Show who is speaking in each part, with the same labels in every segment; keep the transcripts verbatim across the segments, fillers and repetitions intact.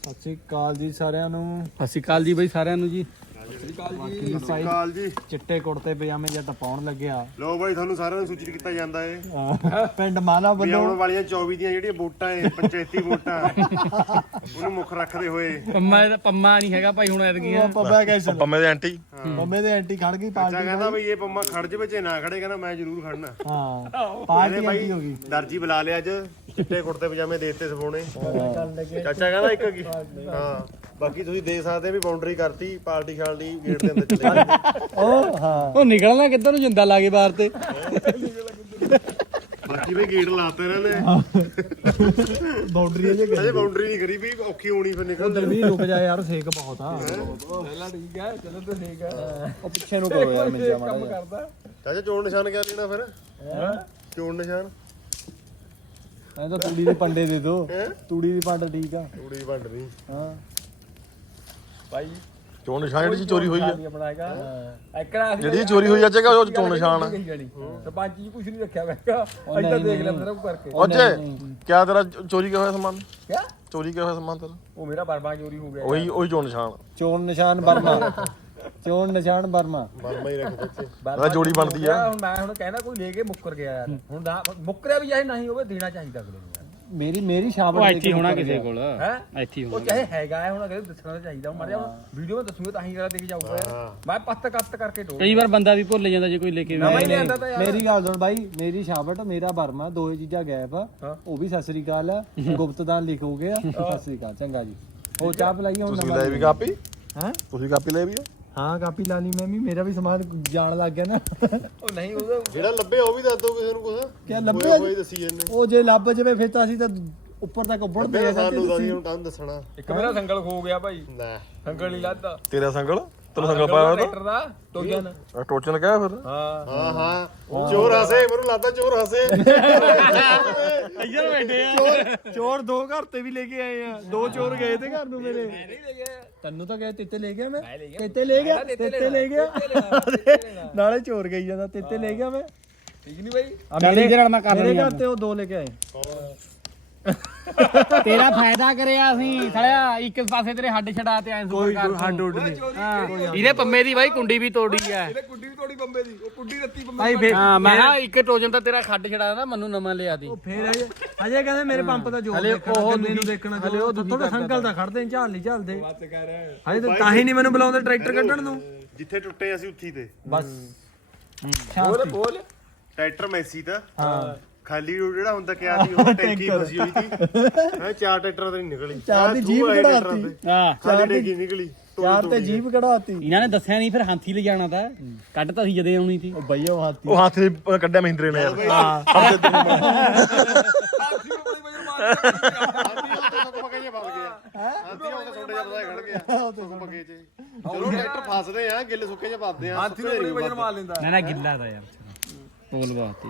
Speaker 1: ਸਤਿ ਸ਼੍ਰੀ ਅਕਾਲ ਜੀ ਸਾਰਿਆਂ ਨੂੰ।
Speaker 2: ਸਤਿ ਸ਼੍ਰੀ ਅਕਾਲ ਜੀ ਬਈ ਸਾਰਿਆਂ ਨੂੰ ਜੀ।
Speaker 3: ਸਤਿ ਸ਼੍ਰੀ ਅਕਾਲ ਜੀ।
Speaker 1: ਚਿੱਟੇ ਕੁੜਤੇ ਪਜਾਮੇ ਜੱਟ ਪਾਉਣ ਲੱਗਿਆ।
Speaker 3: ਲੋ ਬਾਈ ਤੁਹਾਨੂੰ ਸਾਰਿਆਂ ਨੂੰ ਸੂਚਿਤ ਕੀਤਾ ਜਾਂਦਾ ਏ
Speaker 1: ਪਿੰਡ ਮਾਲਾ
Speaker 3: ਵੀ
Speaker 1: ਵੱਲੋਂ
Speaker 3: ਆਉਣ ਵਾਲੀਆਂ ਚੌਵੀ ਦੀਆਂ ਜਿਹੜੀਆਂ ਵੋਟਾਂ ਏ ਪੰਚਾਇਤੀ ਵੋਟਾਂ ਉਹਨੂੰ ਮੁੱਖ ਰੱਖਦੇ ਹੋਏ
Speaker 2: ਪੰਮਾ ਪੰਮਾ ਨਹੀਂ ਹੈਗਾ ਭਾਈ ਹੁਣ ਐਤਕੀਆਂ।
Speaker 1: ਪੱਪਾ ਕੈਸੇ
Speaker 4: ਪੰਮੇ ਦੇ ਆਂਟੀ
Speaker 1: ਪੰਮੇ ਦੇ ਐਂਟੀ ਖੜ ਗਈ
Speaker 3: ਅੱਛਾ
Speaker 1: ਪਾਰਟੀ।
Speaker 3: ਕਹਿੰਦਾ ਬਈ ਇਹ ਪੰਮਾ ਖੜ ਜਵੇ ਚਾਹੇ ਨਾ ਖੜੇ, ਕਹਿੰਦਾ ਮੈਂ ਜ਼ਰੂਰ ਖੜਨਾ।
Speaker 1: ਹਾਂ ਪਾਰਟੀ ਐਂਟੀ ਹੋ ਗਈ।
Speaker 3: ਦਰਜੀ ਬੁਲਾ ਲਿਆ ਅੱਜ, ਚਿੱਟੇ ਕੁੜਤੇ ਪਜਾਮੇ ਦੇ ਦਿੱਤੇ ਸਵਾਉਣੇ। ਚਾਚਾ ਕਹਿੰਦਾ ਇੱਕ ਕੀ ਹਾਂ, ਬਾਕੀ ਤੁਸੀਂ ਦੇਖ ਸਕਦੇ ਵੀ ਬਾਉਂਡਰੀ ਕਰਤੀ ਪਾਰਟੀ ਸ਼ਾਲਟੀ ਗੇਟ ਦੇ ਅੰਦਰ ਚਲੇ ਗਏ।
Speaker 1: ਉਹ ਹਾਂ
Speaker 2: ਉਹ ਨਿਕਲਣਾ ਕਿੱਧਰ ਨੂੰ ਜਿੰਦਾ ਲਾ ਕੇ ਬਾਹਰ ਤੇ।
Speaker 3: ਬਾਕੀ ਵੀ ਗੇਟ ਲਾਤੇ ਇਹਨਾਂ ਨੇ,
Speaker 1: ਬਾਉਂਡਰੀ ਜੇ
Speaker 3: ਅਜੇ ਬਾਉਂਡਰੀ ਨਹੀਂ ਕਰੀ ਵੀ ਔਖੀ ਹੋਣੀ ਫਿਰ ਨਿਕਲ।
Speaker 1: ਦਲਵੀਰ ਰੁਕ ਜਾ ਯਾਰ, ਸੇਕ ਬਹੁਤ ਆ। ਪਹਿਲਾਂ ਠੀਕ ਹੈ, ਚਲੋ ਤਾਂ ਠੀਕ ਹੈ। ਉਹ ਪਿੱਛੇ ਨੂੰ ਕਰੋ ਯਾਰ, ਮਿੰਜਾ ਮਾੜਾ ਕੰਮ ਕਰਦਾ।
Speaker 3: ਚਾਚਾ ਚੋਣ ਨਿਸ਼ਾਨ ਕਿਆ ਲੈਣਾ ਫਿਰ? ਚੋਣ ਨਿਸ਼ਾਨ
Speaker 1: ਐ ਤਾਂ ਤੂੜੀ ਦੇ ਪੰਡੇ ਦੇ ਦੋ।
Speaker 3: ਹੈ
Speaker 1: ਤੂੜੀ ਦੀ ਪੰਡ ਠੀਕ ਆ।
Speaker 3: ਤੂੜੀ ਵੰਡ ਨਹੀਂ
Speaker 1: ਹਾਂ
Speaker 2: ਭਾਈ
Speaker 4: ਚੋਣ ਨਿਸ਼ਾਨ ਜਿਹੜੀ ਚੋਰੀ ਹੋਈ ਆ,
Speaker 2: ਆਪਣਾ ਹੈਗਾ ਐਕੜਾ
Speaker 4: ਜਿਹੜੀ ਚੋਰੀ ਹੋਈ ਆ ਜਗਾ ਉਹ ਚੋਣ ਨਿਸ਼ਾਨ ਆ।
Speaker 2: ਸਰਪੰਚ ਜੀ ਕੁਝ ਨਹੀਂ ਰੱਖਿਆ ਹੋਇਆ। ਐਦਾਂ ਦੇਖ ਲੈ ਮੇਰਾ ਕਰਕੇ।
Speaker 4: ਉੱਥੇ ਕਿਆ ਤੇਰਾ ਚੋਰੀ ਕਿਆ ਹੋਇਆ ਸਮਾਨ?
Speaker 2: ਕਿਆ
Speaker 4: ਚੋਰੀ ਕਿਆ ਹੋਇਆ ਸਮਾਨ ਤੇਰਾ?
Speaker 2: ਉਹ ਮੇਰਾ ਬਰਬਾ ਚੋਰੀ ਹੋ ਗਿਆ।
Speaker 4: ਉਹੀ ਉਹੀ ਚੋਣ ਨਿਸ਼ਾਨ
Speaker 1: ਚੋਣ ਨਿਸ਼ਾਨ ਬਰਮਾ। ਚੋਣ ਨਿਸ਼ਾਨ ਬਰਮਾ।
Speaker 3: ਬਰਮਾ ਹੀ ਰੱਖ ਦਿੱਤੇ।
Speaker 4: ਉਹਦਾ ਜੋੜੀ ਬਣਦੀ ਆ।
Speaker 2: ਹੁਣ ਮੈਂ ਹੁਣ ਕਹਿੰਦਾ ਕੋਈ ਲੈ ਕੇ ਮੁੱਕਰ ਗਿਆ ਯਾਰ। ਹੁਣ ਦਾ ਮੁੱਕਰਿਆ ਵੀ ਚਾਹੇ ਨਹੀਂ ਹੋਵੇ ਦੇਣਾ ਚਾਹੀਦਾ ਅਗਲੇ ਨੂੰ।
Speaker 1: ਮੇਰੀ ਮੇਰੀ ਸ਼ਾਬਾਸ਼।
Speaker 2: ਉਹ ਇੱਥੇ ਹੋਣਾ ਕਿਸੇ ਕੋਲ ਹੈ ਇੱਥੇ ਹੋਣਾ। ਉਹ ਚਾਹੇ ਹੈਗਾ ਹੈ ਹੁਣ ਅਗਲੇ ਦੱਸਣਾ ਤਾਂ ਚਾਹੀਦਾ। ਹੁਣ ਮਾਰਿਆ ਵੀਡੀਓ ਵਿੱਚ ਦੱਸੂਗਾ ਤਾਂ ਹੀ ਜਰਾ ਦੇਖ ਜਾਊਗਾ ਯਾਰ। ਮੈਂ ਪੱਤ ਕੱਤ ਕਰਕੇ ਦੋ ਕਈ ਵਾਰ ਬੰਦਾ ਵੀ ਭੁੱਲ ਜਾਂਦਾ ਜੇ ਕੋਈ ਲੈ ਕੇ ਨਵਾਂ ਹੀ ਲਿਆਂਦਾ ਤਾਂ ਯਾਰ।
Speaker 1: ਮੇਰੀ ਗੱਲ ਸੁਣ ਬਾਈ, ਮੇਰੀ ਸ਼ਾਬਟ ਮੇਰਾ ਬਰਮਾ ਦੋਏ ਚੀਜ਼ਾਂ ਗਾਇਬ ਆ। ਉਹ ਵੀ ਸਤਿ ਸ੍ਰੀ ਅਕਾਲ ਆ, ਗੁਪਤਦਾਨ ਲਿਖੋਗੇ ਆ। ਸਤਿ ਸ੍ਰੀ ਅਕਾਲ, ਚੰਗਾ ਜੀ। ਉਹ ਚਾਹ ਪਿਲਾਈਏ ਹੁਣ।
Speaker 4: ਤੁਸੀਂ ਲੈ ਵੀ ਕਾਪੀ?
Speaker 1: ਹੈ
Speaker 4: ਤੁਸੀਂ ਕਾਪੀ ਲੈ ਵੀ ਆ?
Speaker 1: ਹਾਂ ਕਾਪੀ ਲਾ ਲਈ ਮੈਂ ਵੀ, ਮੇਰਾ ਵੀ ਸਮਾਨ ਜਾਣ ਲੱਗ ਗਿਆ ਨਾ।
Speaker 2: ਉਹ ਨਹੀਂ ਉਹਦਾ
Speaker 3: ਜਿਹੜਾ ਲੱਭਿਆ ਉਹ ਵੀ ਦੱਸ ਦੋ ਕਿਸੇ ਨੂੰ ਕੁਝ।
Speaker 1: ਕਿਆ ਲੱਭਿਆ?
Speaker 3: ਕੋਈ ਦੱਸੀ ਜਾਂਦੇ
Speaker 1: ਉਹ ਜੇ ਲੱਭ ਜਵੇ ਫਿਰ ਤਾਂ ਅਸੀਂ ਤਾਂ ਉੱਪਰ ਤੱਕ ਉੱਪੜਦੇ ਆ।
Speaker 3: ਸਾਨੂੰ ਤਾਂ ਨਹੀਂ ਤੁਹਾਨੂੰ ਦੱਸਣਾ।
Speaker 2: ਇੱਕ ਮੇਰਾ ਸੰਗਲ ਖੋ ਗਿਆ ਭਾਈ।
Speaker 3: ਲੈ
Speaker 2: ਸੰਗਲ ਨਹੀਂ ਲੱਦਾ
Speaker 4: ਤੇਰਾ ਸੰਗਲ? ਤੈਨੂੰ ਸੰਗਲ ਪਾਇਆ ਹੋਇਆ
Speaker 2: ਟਰੈਕਟਰ ਦਾ ਟੋਜਨ।
Speaker 4: ਤਾਂ ਟੋਚਨ ਕਿਆ ਫਿਰ?
Speaker 2: ਹਾਂ
Speaker 3: ਹਾਂ ਹਾਂ ਚੋਰ ਹਸੇ, ਮੈਨੂੰ ਲੱਗਦਾ ਚੋਰ ਹਸੇ।
Speaker 2: ਇੱਧਰ ਬੈਠੇ ਆ।
Speaker 1: ਚੋਰ ਚੋਰ ਦੋ ਘਰ ਤੇ ਵੀ ਲੈ ਕੇ ਆਏ ਆ। ਦੋ ਚੋਰ ਗਏ ਤੇ ਘਰ ਨੂੰ ਮੇਰੇ।
Speaker 2: ਨਹੀਂ ਲੈ ਗਿਆ
Speaker 1: ਤੈਨੂੰ ਤਾਂ ਗਏ ਤੇਤੇ ਲੈ ਗਿਆ ਮੈਂ।
Speaker 2: ਮੈਂ ਲੈ ਗਿਆ।
Speaker 1: ਤੇਤੇ ਲੈ ਗਿਆ,
Speaker 2: ਤੇਤੇ
Speaker 1: ਤੇਤੇ ਲੈ ਗਿਆ। ਨਾਲੇ ਚੋਰ ਗਈ ਜਾਂਦਾ, ਤੇਤੇ ਲੈ ਗਿਆ ਮੈਂ।
Speaker 2: ਠੀਕ ਨਹੀਂ ਭਾਈ।
Speaker 1: ਮੇਰੇ ਨਾਲ ਮੈਂ ਕਰ ਮੇਰੇ ਘਰ ਤੇ ਉਹ ਦੋ ਲੈ ਕੇ ਆਏ।
Speaker 2: ਤੇਰਾ ਫਾਇਦਾ ਕਰਿਆ ਅਸੀਂ ਸਾਲਿਆ। ਇੱਕ ਪਾਸੇ ਤੇਰੇ ਹੱਡ ਛਡਾ ਤੇ ਐਂ ਸੁਪਰ ਕਰ
Speaker 1: ਹੱਡ ਉੱਡ ਨਹੀਂ।
Speaker 2: ਹਾਂ ਇਹਦੇ ਪੰਮੇ ਦੀ ਬਾਈ ਕੁੰਡੀ ਵੀ ਤੋੜੀ ਐ।
Speaker 3: ਇਹਨੇ ਕੁੱਡੀ ਵੀ ਤੋੜੀ ਬੰਬੇ ਦੀ, ਉਹ ਕੁੱਡੀ ਰੱਤੀ ਬੰਬੇ
Speaker 1: ਭਾਈ ਫੇਰ
Speaker 2: ਹਾਂ ਮੈਂ ਕਿਹਾ ਇੱਕ ਟੋਜਨ ਤਾਂ ਤੇਰਾ ਖੱਡ ਛਡਾ ਦਾ, ਮੈਨੂੰ ਨਵਾਂ ਲਿਆ ਦੀ।
Speaker 1: ਫੇਰ ਅਜੇ ਅਜੇ ਕਹਿੰਦੇ ਮੇਰੇ ਪੰਪ ਦਾ ਜੋਰ ਦੇਖਣਾ, ਗੰਨੇ ਨੂੰ ਦੇਖਣਾ। ਹਲੇ ਉਹ ਥੋੜਾ ਸੰਕਲ ਤਾਂ ਖੜਦੇ ਨੀ, ਝਾਲ ਨਹੀਂ ਝਾਲਦੇ। ਹਜੇ ਤਾਂ ਤਾਂ ਹੀ ਨਹੀਂ ਮੈਨੂੰ ਬੁਲਾਉਂਦੇ ਟਰੈਕਟਰ ਕੱਢਣ ਨੂੰ।
Speaker 3: ਜਿੱਥੇ ਟੁੱਟੇ ਅਸੀਂ ਉੱਥੀ ਤੇ
Speaker 1: ਬਸ
Speaker 2: ਬੋਲ ਬੋਲ।
Speaker 3: ਟਰੈਕਟਰ ਮੈਸੀ ਦਾ
Speaker 1: ਹਾਂ
Speaker 3: ਖਾਲੀ ਰੋਡ ਜਿਹੜਾ ਹੁੰਦਾ ਕਿਆ ਸੀ, ਉਹ ਟੈਂਕੀ ਫਸੀ ਹੋਈ ਸੀ। ਹੈ ਚਾਰ ਟਰੈਕਟਰਾਂ ਤੇ ਨਹੀਂ ਨਿਕਲੀ।
Speaker 1: ਚਾਰ ਦੀ ਜੀਪ ਕਢਾਤੀ।
Speaker 2: ਹਾਂ
Speaker 3: ਚਾਰ ਟੈਂਕੀ ਨਿਕਲੀ।
Speaker 1: ਚਾਰ ਤੇ ਜੀਪ ਕਢਾਤੀ।
Speaker 2: ਇਹਨਾਂ ਨੇ ਦੱਸਿਆ ਨਹੀਂ ਫਿਰ ਹਾਥੀ ਲੈ ਜਾਣਾ ਤਾਂ ਕੱਢ ਤਾਂ ਸੀ ਜਦੇ ਆਉਣੀ ਸੀ।
Speaker 1: ਉਹ ਬਈਆ ਉਹ ਹਾਥੀ।
Speaker 4: ਉਹ ਹੱਥ ਦੇ ਕੱਢਿਆ ਮਹਿੰਦਰੇ ਨੇ ਯਾਰ।
Speaker 1: ਹਾਂ
Speaker 3: ਚਲੋ ਟਰੈਕਟਰ ਫਸਦੇ ਆ, ਗਿੱਲ ਸੁੱਕੇ ਚ ਫਸਦੇ ਆ। ਹਾਥੀ ਨੂੰ ਵਜਨ ਮਾਰ ਲੈਂਦਾ।
Speaker 2: ਨਾ ਨਾ ਗਿੱਲਾ ਦਾ ਯਾਰ ਬੋਲ ਬਾਤੀ।